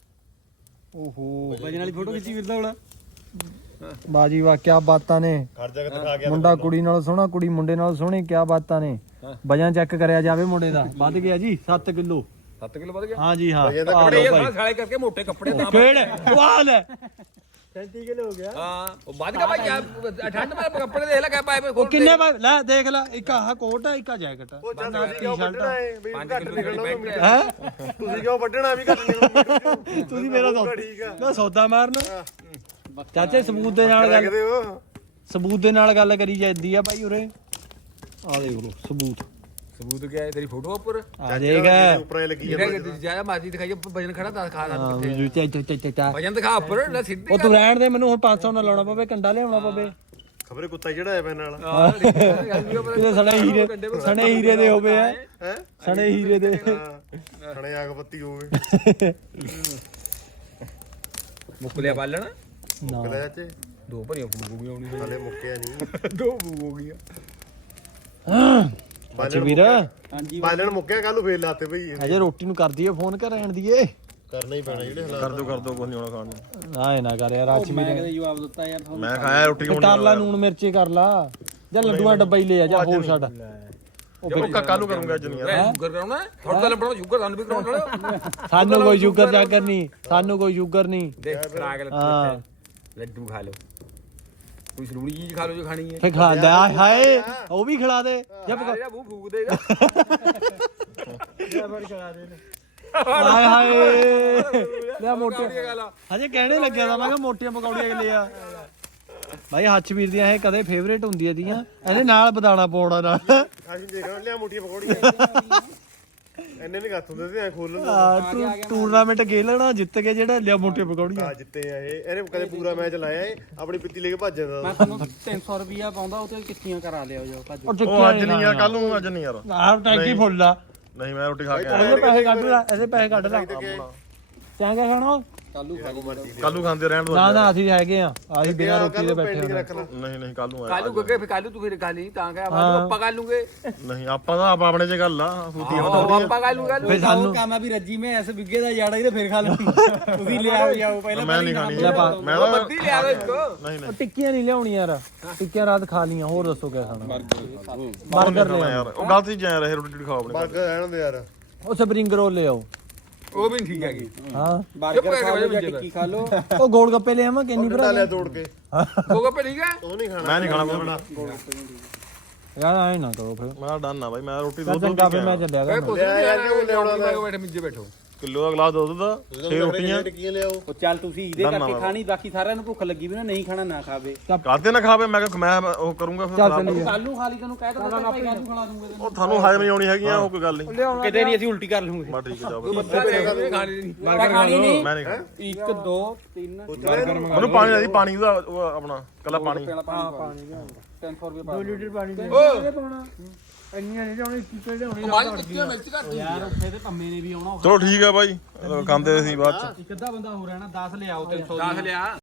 Speaker 1: ਓਹੋ
Speaker 2: ਵਜਨ ਵਾਲੀ ਫੋਟੋ ਖਿੱਚੀ ਫਿਰਦਾ ਹੁਣ
Speaker 1: ਬਾਜੀ ਵਾਹ ਕਿਆ ਬਾਤਾਂ ਨੇ
Speaker 3: ਹਰ ਜਗ੍ਹਾ ਦਿਖਾ ਗਿਆ
Speaker 1: ਮੁੰਡਾ ਕੁੜੀ ਨਾਲੋਂ ਸੋਹਣਾ ਕੁੜੀ ਮੁੰਡੇ ਨਾਲੋਂ ਸੋਹਣੀ ਕਿਆ ਬਾਤਾਂ ਨੇ ਵਜਨ ਚੈੱਕ ਕਰਿਆ ਜਾਵੇ ਮੁੰਡੇ ਦਾ ਵੱਧ ਗਿਆ ਜੀ ਸੱਤ ਕਿਲੋ
Speaker 5: ਸੱਤ ਕਿਲੋ ਵੱਧ ਗਿਆ
Speaker 1: ਹਾਂ ਜੀ ਹਾਂ
Speaker 3: ਵਜਨ ਤਾਂ
Speaker 1: ਆਹ
Speaker 5: ਕੱਪੜੇ
Speaker 1: ਲਓ
Speaker 5: ਇਹ
Speaker 1: ਭਾਈ।
Speaker 5: ਸਾਲੇ ਕਰਕੇ ਮੋਟੇ ਕੱਪੜੇ ਤਾਂ
Speaker 1: ਕਿਹੜੇ ਵਾਹ ਲੈ
Speaker 5: ਹਾਂ ਉਹ ਵੱਧ ਗਿਆ ਭਾਈ ਯਾਰ ਠੰਡ में ਕੱਪੜੇ ਦੇਖ ਲੈ ਕਿਆ ਪਾਏ
Speaker 1: ਉਹ ਕਿੰਨੇ ਵਾ- ਲੈ ਦੇਖ ਲੈ ਇੱਕ ਆਹ ਕੋਟ ਆ ਇੱਕ ਆ ਜੈਕਟ
Speaker 3: ਉਹ ਚੱਲ ਤੁਸੀਂ ਕਿਉਂ ਵੱਢਣਾ ਏ ਵੀ
Speaker 5: ਪੰਜ
Speaker 3: ਘੱਟ
Speaker 5: ਕਿਲੋ
Speaker 3: ਨਿਕਲਣਾ
Speaker 5: ਦੀ
Speaker 3: ਉਹਨੂੰ।
Speaker 1: ਹੈ
Speaker 3: ਤੁਸੀਂ ਕਿਉਂ ਵੱਢਣਾ ਵੀ ਘੱਟ ਨਿਕਲਣਾ
Speaker 1: ਤੁਸੀਂ ਮੇਰਾ ਸੌਦਾ
Speaker 3: ਠੀਕ ਆ
Speaker 1: ਮੈਂ ਸੌਦਾ ਮਾਰਨਾ ਚਾਚੇ ਸਬੂਤ ਦੇ ਨਾਲ ਗੱਲ
Speaker 3: ਲੱਗਦੇ ਹੋ
Speaker 1: ਸਬੂਤ ਦੇ ਨਾਲ ਗੱਲ ਕਰੀ ਜਾਂਦੀ ਆ ਭਾਈ ਉਰੇ ਆ ਦੇਖ ਲੋ ਸਬੂਤ
Speaker 5: ਸਬੂਤ ਕਿਆ ਹੈ ਤੇਰੀ ਫੋਟੋ ਉੱਪਰ
Speaker 1: ਆ ਦੇਖ
Speaker 3: ਉੱਪਰ ਇਹ ਲੱਗੀ
Speaker 5: ਜਿਹੜਾ
Speaker 3: ਜਾਂਦਾ
Speaker 5: ਜਿਆਦਾ ਮਰਜ਼ੀ ਦਿਖਾਈ ਵਜਨ ਖੜਾ ਦੱਸ ਖਾ
Speaker 1: ਹਾਂ
Speaker 5: ਕਿੱਥੇ
Speaker 1: ਵੀ ਚਾ ਚਾ ਚਾ ਚਾ
Speaker 5: ਵਜਨ ਦਿਖਾ ਉੱਪਰ ਲੈ ਸਿੱਧੀ
Speaker 1: ਉਹ ਤੂੰ ਰਹਿਣ ਦੇ ਮੈਨੂੰ ਹੁਣ ਪੰਜ ਸੌ ਨਾ ਲਾਉਣਾ ਪਵੇ ਕੰਡਾ ਲਿਆਉਣਾ ਪਵੇ
Speaker 3: ਖਬਰੇ ਕੁੱਤਾ ਜਿਹੜਾ ਹੈ ਪੈਨ ਨਾਲ
Speaker 1: ਕਿਤੇ ਸਣੇ ਹੀਰੇ ਸਣੇ ਹੀਰੇ ਦੇ ਹੋਵੇ ਆ
Speaker 3: ਹੈ
Speaker 1: ਸਣੇ ਹੀਰੇ ਦੇ
Speaker 3: ਸਣੇ ਆਗ ਬੱਤੀ ਹੋਵੇ
Speaker 5: ਮੁੱਕ ਲਿਆ ਬਾਲਣ
Speaker 1: ਨਾ
Speaker 3: ਕਿਹਦਾ ਚਾਚੇ
Speaker 5: ਦੋ ਭਰੀਆਂ ਫੂਗੂਗੀਆਂ ਹੋਣੀ
Speaker 3: ਹਲੇ ਮੁੱਕਿਆ ਨਹੀਂ
Speaker 5: ਦੋ ਫੂਗ ਹੋ ਗਈਆਂ
Speaker 1: ਅੱਛਾ ਵੀਰ
Speaker 2: ਹਾਂਜੀ
Speaker 3: ਬਾਲਣ ਮੁੱਕਿਆ ਕੱਲ ਨੂੰ ਫੇਰ ਲਾਤੇ ਭਈ
Speaker 1: ਅਜੇ ਰੋਟੀ ਨੂੰ ਕਰਦੀ ਏ ਫੋਨ ਕਰ ਰਹਿਣ ਦੀਏ
Speaker 3: ਕਰਨਾ ਹੀ ਪੈਣਾ ਜਿਹੜੇ ਹਾਲਾਤ
Speaker 4: ਕਰ ਦੋ ਕਰ ਦੋ ਕੁਝ ਨਹੀਂ ਹੋਣਾ ਖਾਣ ਨੂੰ
Speaker 1: ਨਾ ਇਹ ਨਾ ਕਰ ਯਾਰ ਅੱਜ
Speaker 2: ਮੈਂ ਕਦੇ ਜਵਾਬ ਦਿੱਤਾ ਯਾਰ ਤੁਹਾਨੂੰ
Speaker 4: ਮੈਂ ਖਾਇਆ ਰੋਟੀ ਹੁਣ
Speaker 1: ਕਰ ਲਾ ਨੂਣ ਮਿਰਚੇ ਕਰ ਲਾ ਜਾਂ ਲੱਡੂਆਂ ਡੱਬਾ ਹੀ ਲੈ ਆ ਜਾਂ ਹੋਰ ਛੱਡ
Speaker 4: ਉਹ ਕੱਲ ਨੂੰ ਕਰੂੰਗਾ ਅੱਜ ਨਹੀਂ ਯਾਰ
Speaker 5: ਸ਼ੂਗਰ ਕਰਾਉਣਾ ਥੋੜਾ ਤਾਂ ਲੰਬੜਾ ਸ਼ੂਗਰ ਸਾਨੂੰ ਵੀ ਕਰਾਉਣਾ
Speaker 1: ਸਾਨੂੰ ਕੋਈ ਸ਼ੂਗਰ ਜਾਗਰ ਨਹੀਂ ਸਾਨੂੰ ਕੋਈ ਸ਼ੂਗਰ ਨਹੀਂ
Speaker 5: ਦੇਖ ਖਰਾਕ
Speaker 1: ਹਾਂ
Speaker 5: ਲੱਡੂ ਖਾ ਲਓ ਕੋਈ ਸਰੂੜੀ ਚੀਜ਼ ਖਾ ਲਓ ਜੋ ਖਾਣੀ ਹੈ
Speaker 1: ਫੇ ਖਾਂਦਾ ਆਏ ਹਾਏ ਉਹ ਵੀ ਖਿਲਾ ਦੇ ਜਬ
Speaker 5: ਇਹਦਾ ਮੂੰਹ ਫੂਕ ਦੇਗਾ
Speaker 1: ਹਾਏ ਹਾਏ ਲੈ ਮੋਟੇ
Speaker 5: ਗੱਲ ਆ
Speaker 1: ਹਜੇ ਕਹਿਣੇ ਲੱਗਿਆ ਤਾਂ ਮੈਂ ਕਿਹਾ ਮੋਟੀਆਂ ਪਕੌੜੀਆਂ ਕਿ ਲਿਆ ਭਾਈ ਹੱਚਵੀਰ ਦੀਆਂ ਇਹ ਕਦੇ ਫੇਵਰੇਟ ਹੁੰਦੀਆਂ ਦੀਆਂ ਇਹਦੇ ਨਾਲ ਬਦਾਣਾ ਪਾਉਣਾ ਨਾਲ
Speaker 3: ਅਸੀਂ ਦੇਖ ਲਿਆ ਮੁੱਠੀਆਂ ਪਕੌੜੀਆਂ ਇੰਨੇ ਨਹੀਂ ਗੱਥ ਹੁੰਦੇ ਸੀ ਐ ਖੋਲ ਲੈਂਦੇ
Speaker 1: ਟੂਰਨਾਮੈਂਟ ਖੇਲਣਾ ਜਿੱਤ ਕੇ ਜਿਹੜਾ ਲਿਆ ਮੋਟੀਆਂ ਪਕੌੜੀਆਂ
Speaker 3: ਆ ਜਿੱਤੇ ਆ ਇਹ ਇਹਨੇ ਕਦੇ ਪੂਰਾ ਮੈਚ ਲਾਇਆ ਏ ਆਪਣੀ ਪਿੱਤੀ ਲੈ ਕੇ ਭੱਜ ਜਾਂਦਾ
Speaker 2: ਮੈਂ ਤੁਹਾਨੂੰ ਤਿੰਨ ਸੌ ਰੁਪਿਆ ਪਾਉਂਦਾ ਉਹ ਤੇ ਕਿੱਥੀਆਂ ਕਰਾ ਲਿਓ ਜੋ ਭੱਜ
Speaker 1: ਉਹ
Speaker 4: ਉਹ ਅੱਜ ਨਹੀਂ ਯਾਰ ਕੱਲ ਨੂੰ ਅੱਜ ਨਹੀਂ ਯਾਰ
Speaker 1: ਆਹ ਟੈਂਕੀ ਫੁੱਲ ਆ
Speaker 4: ਨਹੀਂ ਮੈਂ ਰੋਟੀ ਖਾ ਕੇ ਆਇਆ
Speaker 1: ਇਹਦੇ ਪੈਸੇ ਕੱਢ ਲੈ ਇਹਦੇ ਪੈਸੇ ਕੱਢ ਲੈ ਚੰਗਾ ਖਾਣਾ
Speaker 2: ਚਾਲੂ ਖਾ ਲਓ
Speaker 4: ਕੱਲ ਨੂੰ ਖਾਂਦੇ ਰਹਿਣ ਦੋ
Speaker 1: ਨਾ ਨਾ ਅਸੀਂ ਹੈਗੇ ਆ ਅਸੀਂ ਬਿਨਾਂ ਰੋਟੀ ਦੇ ਬੈਠੇ
Speaker 3: ਪੈਂਡਿੰਗ
Speaker 1: ਹਾਂ
Speaker 3: ਰੱਖ ਲਾ
Speaker 4: ਨਹੀਂ ਨਹੀਂ ਕੱਲ ਨੂੰ ਆਇਆ
Speaker 5: ਕਾਲੂ ਗੱਗੇ ਫਿਰ ਕਾਲੂ ਤੂੰ ਫਿਰ ਖਾ ਲਈ ਤਾਂ ਕਹਿਆ ਆਪਾਂ ਕਰ ਲੂਗੇ
Speaker 4: ਨਹੀਂ ਆਪਾਂ ਤਾਂ ਆਪ ਆਪਣੇ ਚ ਗੱਲ ਆ ਫੂਤੀ
Speaker 5: ਆਪਾਂ ਕਰ ਲੂਗਾ
Speaker 1: ਫੇ ਸਾਨੂੰ
Speaker 2: ਕੰਮ ਆ ਵੀ ਰੱਜੀ ਮੈਂ ਐਸ ਬਿੱਗੇ ਦਾ ਜਾੜਾ ਹੀ ਤੇ ਫਿਰ ਖਾ ਲੂੰ ਤੁਸੀਂ ਲਿਆਓ ਜਾਓ ਪਹਿਲਾਂ
Speaker 4: ਮੈਂ ਨਹੀਂ ਖਾਣੀ
Speaker 1: ਲੈ ਪਾ।
Speaker 4: ਮੈਂ ਤਾਂ
Speaker 5: ਬੱਦੀ ਲਿਆ ਵੇ ਇੱਕ
Speaker 4: ਨਹੀਂ ਨਹੀਂ
Speaker 1: ਟਿੱਕੀਆਂ ਨਹੀਂ ਲਿਆਉਣੀ ਯਾਰ ਟਿੱਕੀਆਂ ਰਾਤ ਖਾ ਲੀਆਂ ਹੋਰ ਦੱਸੋ ਕਿਆ ਖਾਣਾ
Speaker 4: ਬਰਗਰ
Speaker 1: ਬਰਗਰ
Speaker 4: ਖਾਣਾ
Speaker 1: ਲੈ
Speaker 4: ਯਾਰ ਉਹ ਗਲਤ ਚੀਜ਼ਾਂ ਯਾਰ ਇਹ ਰੋਟੀ ਖਾਓ ਆਪਣੇ
Speaker 3: ਬਰਗਰ ਰਹਿਣ ਦੇ ਯਾਰ
Speaker 1: ਉਹ ਸਪਰਿੰਗ ਰੋਲ ਲੈ ਆਓ
Speaker 5: ਉਹ ਵੀ ਠੀਕ ਹੈਗੀ
Speaker 1: ਹਾਂ
Speaker 2: ਬਰਗਰ ਖਾ ਲਓ ਜਾਂ ਟਿੱਕੀ ਖਾ ਲਓ
Speaker 1: ਉਹ ਗੋਲ ਗੱਪੇ ਲੈ ਆਵਾਂ ਕਿੰਨੀ ਭਰਾ
Speaker 3: ਲਿਆ ਤੋੜ ਕੇ
Speaker 5: ਉਹ ਗੱਪੇ ਠੀਕ ਹੈ
Speaker 3: ਉਹ ਨਹੀਂ ਖਾਣਾ
Speaker 4: ਮੈਂ ਨਹੀਂ ਖਾਣਾ ਕੋਈ
Speaker 1: ਯਾਰ ਆਏ ਨਾ ਕਰੋ ਫਿਰ
Speaker 4: ਮੈਂ ਡਨ ਆ ਬਾਈ ਮੈਂ ਰੋਟੀ
Speaker 1: ਚੱਲ
Speaker 4: ਦੋ ਦੋ
Speaker 1: ਚੰਗਾ ਫਿਰ ਮੈਂ ਚੱਲਿਆ
Speaker 5: ਓਏ
Speaker 1: ਗਾ
Speaker 5: ਕੁਛ ਨਹੀਂ ਲਿਆਉਣਾ ਬੈਠੇ ਮਿੱਜੇ ਬੈਠੋ
Speaker 4: ਕਿਲੋ ਦਾ ਗਲਾਸ ਦੁੱਧ ਦਾ ਛੇ ਰੋਟੀਆਂ
Speaker 3: ਟਿੱਕੀਆਂ ਲਿਆਓ
Speaker 2: ਉਹ ਚੱਲ ਤੁਸੀਂ ਇਹਦੇ ਕਰਕੇ ਖਾਣੀ ਬਾਕੀ ਸਾਰਿਆਂ ਨੂੰ ਭੁੱਖ ਲੱਗੀ ਵੀ ਨਾ ਨਹੀਂ ਖਾਣਾ ਨਾ ਖਾਵੇ
Speaker 4: ਕਾਹਦੇ ਨਾ ਖਾਵੇ ਮੈਂ ਕਿਹਾ ਮੈਂ ਉਹ ਕਰੂੰਗਾ ਫਿਰ ਖਰਾਬ।
Speaker 2: ਕੱਲ ਨੂੰ ਖਾ ਲਈ ਤੈਨੂੰ ਕਹਿ ਤਾ ਭਾਈ ਕੱਲ ਨੂੰ ਖਿਲਾ ਦੂੰਗੇ
Speaker 4: ਉਹ ਤੁਹਾਨੂੰ ਹਾਜ਼ਮ ਨਹੀਂ ਆਉਣੀ ਹੈਗੀਆਂ ਉਹ ਕੋਈ ਗੱਲ ਨਹੀਂ
Speaker 2: ਕਿਤੇ ਨਹੀਂ ਅਸੀਂ ਉਲਟੀ ਕਰ ਲੂੰਗੇ
Speaker 4: ਬਾ ਠੀਕ ਹੈ ਜਾਓ
Speaker 5: ਖਾਣੀ ਨਹੀਂ
Speaker 2: ਬਰਗਰ ਖਾਣੀ ਨਹੀਂ
Speaker 4: ਮੈਂ ਨਹੀਂ ਖਾਣਾ
Speaker 2: ਇੱਕ ਦੋ ਤਿੰਨ
Speaker 4: ਮੈਨੂੰ ਪਾਣੀ ਲੈ ਦੀ ਪਾਣੀ ਦਾ ਉਹ ਆਪਣਾ ਕੱਲਾ ਪਾਣੀ
Speaker 2: ਪਾਣੀ ਤਿੰਨ ਸੌ ਰੁਪਏ ਪਾ
Speaker 1: ਲੀਟਰ ਪਾਣੀ ਦੇ
Speaker 5: ਓ
Speaker 1: ਪਾਉਣਾ ਇੰਨੀਆਂ ਨਹੀਂ ਲਿਆਉਣੀ ਕਿਤੇ ਲਿਆਉਣੀ
Speaker 5: ਮਾਲ ਕਿੱਥੇ ਮਿਰਚ ਘੱਟ
Speaker 2: ਯਾਰ ਉੱਥੇ ਤੇ ਪੰਮੇ ਨੇ ਵੀ ਆਉਣਾ
Speaker 4: ਚਲੋ ਠੀਕ ਹੈ ਬਾਈ ਖਾਂਦੇ ਸੀ ਬਾਅਦ ਚ
Speaker 2: ਇੱਕ ਅੱਧਾ ਬੰਦਾ ਹੋ ਰਹਿਣਾ ਦਸ ਲਿਆਓ ਤਿੰਨ ਸੌ
Speaker 5: ਦਸ ਲਿਆ